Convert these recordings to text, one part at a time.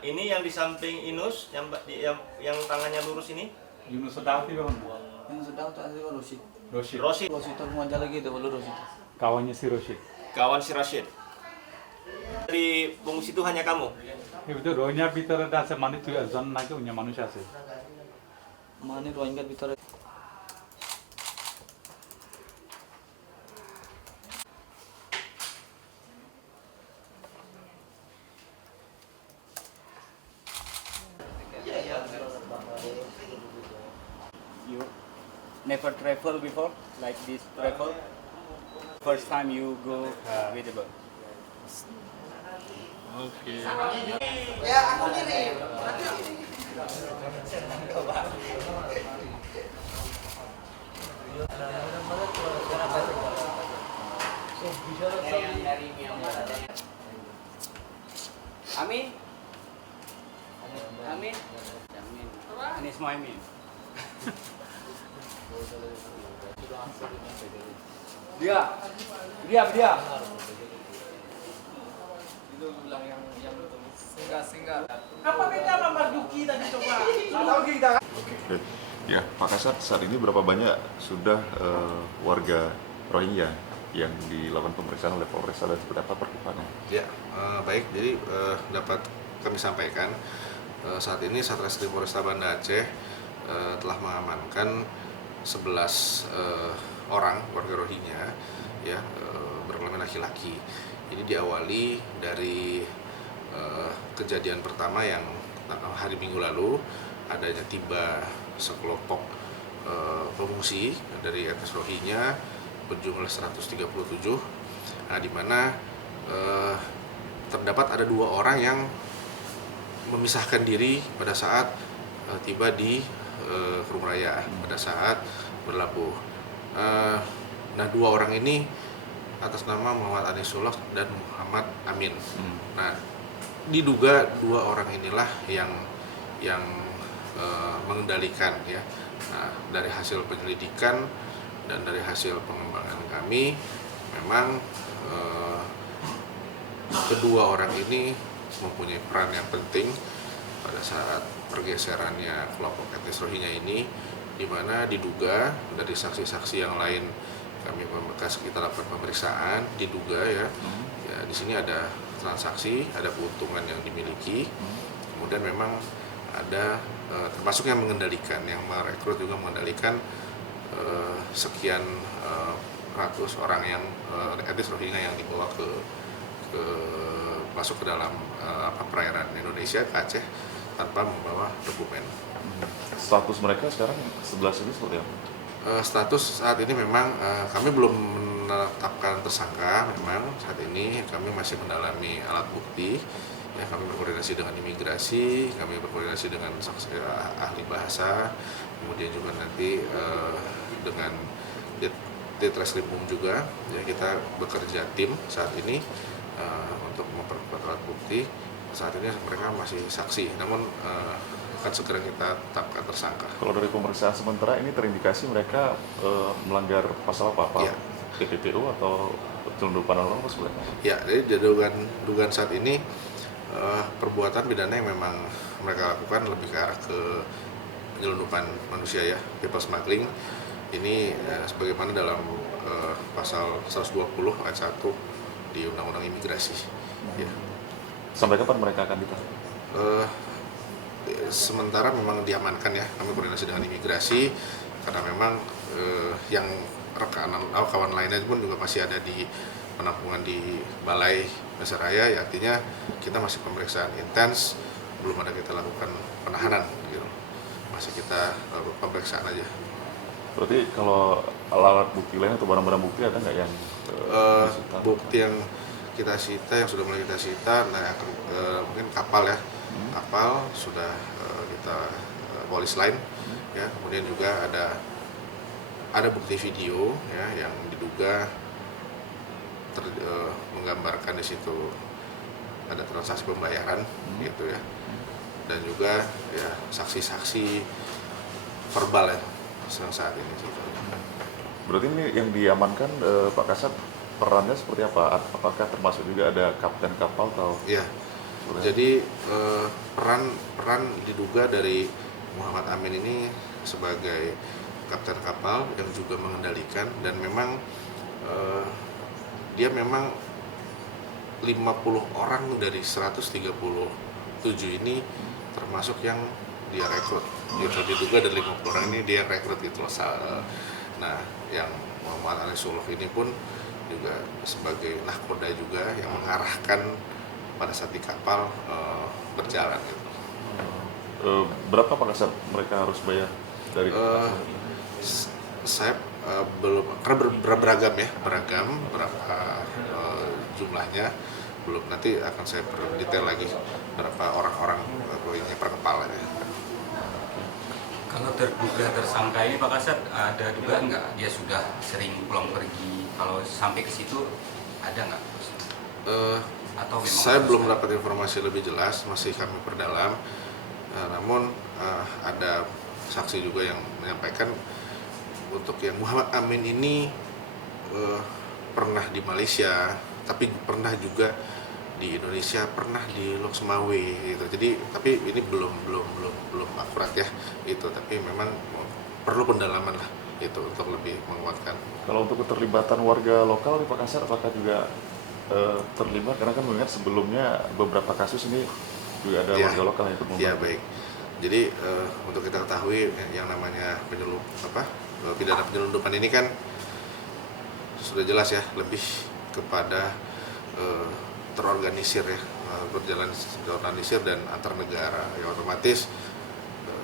ini yang di samping Inus, yang tangannya lurus ini. Yunus Sedafi bang. Yang sedang tuh asli Rosid. Rosid. Rosid itu aja lagi itu baru Rosid. Kawannya si Rosid. Kawan si Rashid. Dari pengungsi itu hanya kamu? Itu rohnya bicara dasar mana tuh azan naga punya manusia sih. Mana Rohingya bicara. You never travel before like this travel? First time you go with the boat. Oke. Amin. Amin. Anis Muhaimin. Dia. Itu bilang yang singgah. Apa beda sama Marzuki tadi coba? Tahu kita. Oke. Ya, Makassar saat ini berapa banyak sudah warga Rohingya yang dilakukan pemeriksaan oleh Polres dan seperti apa perkembangannya? Ya, baik. Jadi dapat kami sampaikan saat ini Satreskrim Polresta Banda Aceh telah mengamankan 11 orang warga Rohingya ya berkelamin laki-laki. Ini diawali dari kejadian pertama yang hari Minggu lalu adanya tiba sekelompok pengungsi dari etnis Rohingya berjumlah 137, nah di mana terdapat ada 2 orang yang memisahkan diri pada saat tiba di Kerum Raya pada saat berlabuh. Nah 2 orang ini atas nama Muhammad Anisullah dan Muhammad Amin. Nah diduga 2 orang inilah yang mengendalikan ya. Nah dari hasil penyelidikan dan dari hasil pengembangan kami memang kedua orang ini mempunyai peran yang penting pada saat pergeserannya kelompok etnis Rohingya ini, di mana diduga dari saksi-saksi yang lain kami kita lakukan pemeriksaan, diduga ya di sini ada transaksi, ada keuntungan yang dimiliki, kemudian memang ada termasuk yang mengendalikan, yang merekrut juga mengendalikan sekian ratus orang yang etnis Rohingya yang dibawa ke masuk ke dalam perairan Indonesia ke Aceh tanpa membawa dokumen. Status mereka sekarang 11 ini seperti apa? Status saat ini memang kami belum menetapkan tersangka. Memang saat ini kami masih mendalami alat bukti. Ya, kami berkoordinasi dengan imigrasi, kami berkoordinasi dengan saksi ahli bahasa, kemudian juga nanti dengan Ditreskrimum juga. Ya, kita bekerja tim saat ini untuk memperkuat alat bukti. Saat ini mereka masih saksi, namun akan segera kita tetapkan tersangka. Kalau dari pemeriksaan sementara ini terindikasi mereka melanggar pasal apa? Ya. TPPU atau penyelundupan orang apa sebenarnya? Ya, jadi dugaan saat ini perbuatan pidana yang memang mereka lakukan lebih ke arah ke penyelundupan manusia ya, people smuggling. Ini sebagaimana dalam pasal 120 ayat 1 di Undang-Undang Imigrasi. Ya. Sampai kapan mereka akan ditahan? Sementara memang diamankan ya, kami koordinasi dengan imigrasi karena memang yang rekanan kawan lainnya pun juga masih ada di penampungan di Balai Mesiraya, ya artinya kita masih pemeriksaan intens, belum ada kita lakukan penahanan gitu. Masih kita lakukan pemeriksaan aja. Berarti kalau alat bukti lain atau barang-barang bukti ada nggak yang disita? Bukti yang kita sita, yang sudah mulai kita sita, nah mungkin kapal ya, kapal sudah kita polis lain, ya kemudian juga ada bukti video ya yang diduga menggambarkan di situ ada transaksi pembayaran gitu ya, dan juga ya saksi-saksi verbal ya saat ini. Berarti ini yang diamankan Pak Kasat perannya seperti apa? Apakah termasuk juga ada kapten kapal atau? Ya, Jadi peran diduga dari Muhammad Amin ini sebagai kapten kapal yang juga mengendalikan, dan memang dia memang 50 orang dari 137 ini termasuk yang dia rekrut gitu. Diduga dari 50 orang ini dia yang rekrut gitu loh. Nah, yang Muhammad Anisullah ini pun juga sebagai nahkoda juga yang mengarahkan pada saat di kapal berjalan gitu. Berapa Pak Kasat mereka harus bayar dari Saya belum, karena beragam berapa jumlahnya belum, nanti akan saya detail lagi berapa orang-orang poinnya per kepalanya. Kalau terduga tersangka ini Pak Kasat, ada dugaan nggak dia sudah sering pulang pergi? Kalau sampai ke situ ada nggak? Atau memang Saya belum dapat informasi lebih jelas, masih kami perdalam. Namun ada saksi juga yang menyampaikan untuk yang Muhammad Amin ini pernah di Malaysia, tapi pernah juga di Indonesia, pernah di Lok Sumawe gitu. Jadi tapi ini belum akurat ya itu, tapi memang perlu pendalaman lah itu untuk lebih menguatkan. Kalau untuk keterlibatan warga lokal Pak Kasat apakah juga terlibat, karena kan mengingat sebelumnya beberapa kasus ini juga ada warga lokal yang ikut membantu. Ya baik. Jadi untuk kita ketahui yang namanya pidana penyelundupan ini kan sudah jelas ya, lebih kepada terorganisir ya, berjalan terorganisir dan antar negara, yang otomatis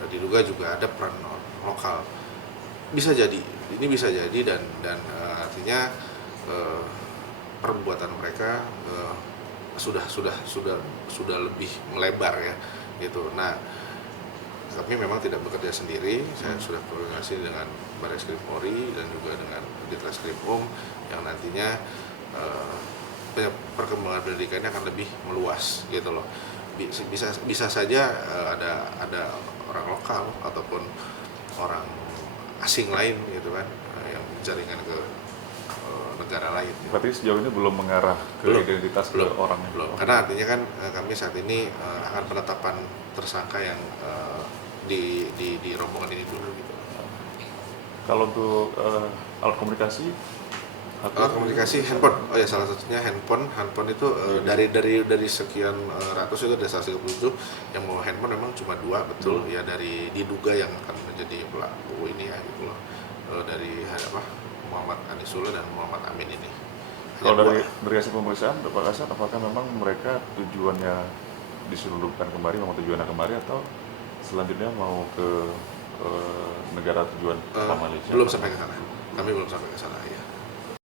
diduga juga ada peran lokal. Bisa jadi, ini bisa jadi dan artinya perbuatan mereka sudah lebih melebar ya gitu. Nah, kami memang tidak bekerja sendiri. Saya sudah koordinasi dengan Barreskrim Polri dan juga dengan Ditreskrimum yang nantinya perkembangan pendidikannya akan lebih meluas gitu loh. Bisa saja ada orang lokal ataupun orang asing lain gitu kan yang jaringan ke negara lain. Berarti sejauh ini belum mengarah ke identitas ke orangnya. Belum. Karena artinya kan kami saat ini akan penetapan tersangka yang di rombongan ini dulu gitu. Kalau untuk alat komunikasi? Alat komunikasi handphone. Oh ya, salah satunya handphone. Handphone itu dari sekian ratus itu ada 137 yang mau handphone memang cuma 2 betul ya, dari diduga yang akan menjadi pelaku ini ya gitu loh. Dari Muhammad Anisullah dan Muhammad Amin ini. Kalau dari hasil pemeriksaan Pak Kasat, apakah memang mereka tujuannya diselundupkan kembali, memang tujuannya kembali, atau selanjutnya mau ke negara tujuan Malaysia? Belum sampai ke sana. Kami belum sampai ke sana ya.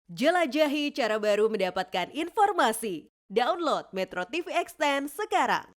Jelajahi cara baru mendapatkan informasi. Download Metro TV Extend sekarang.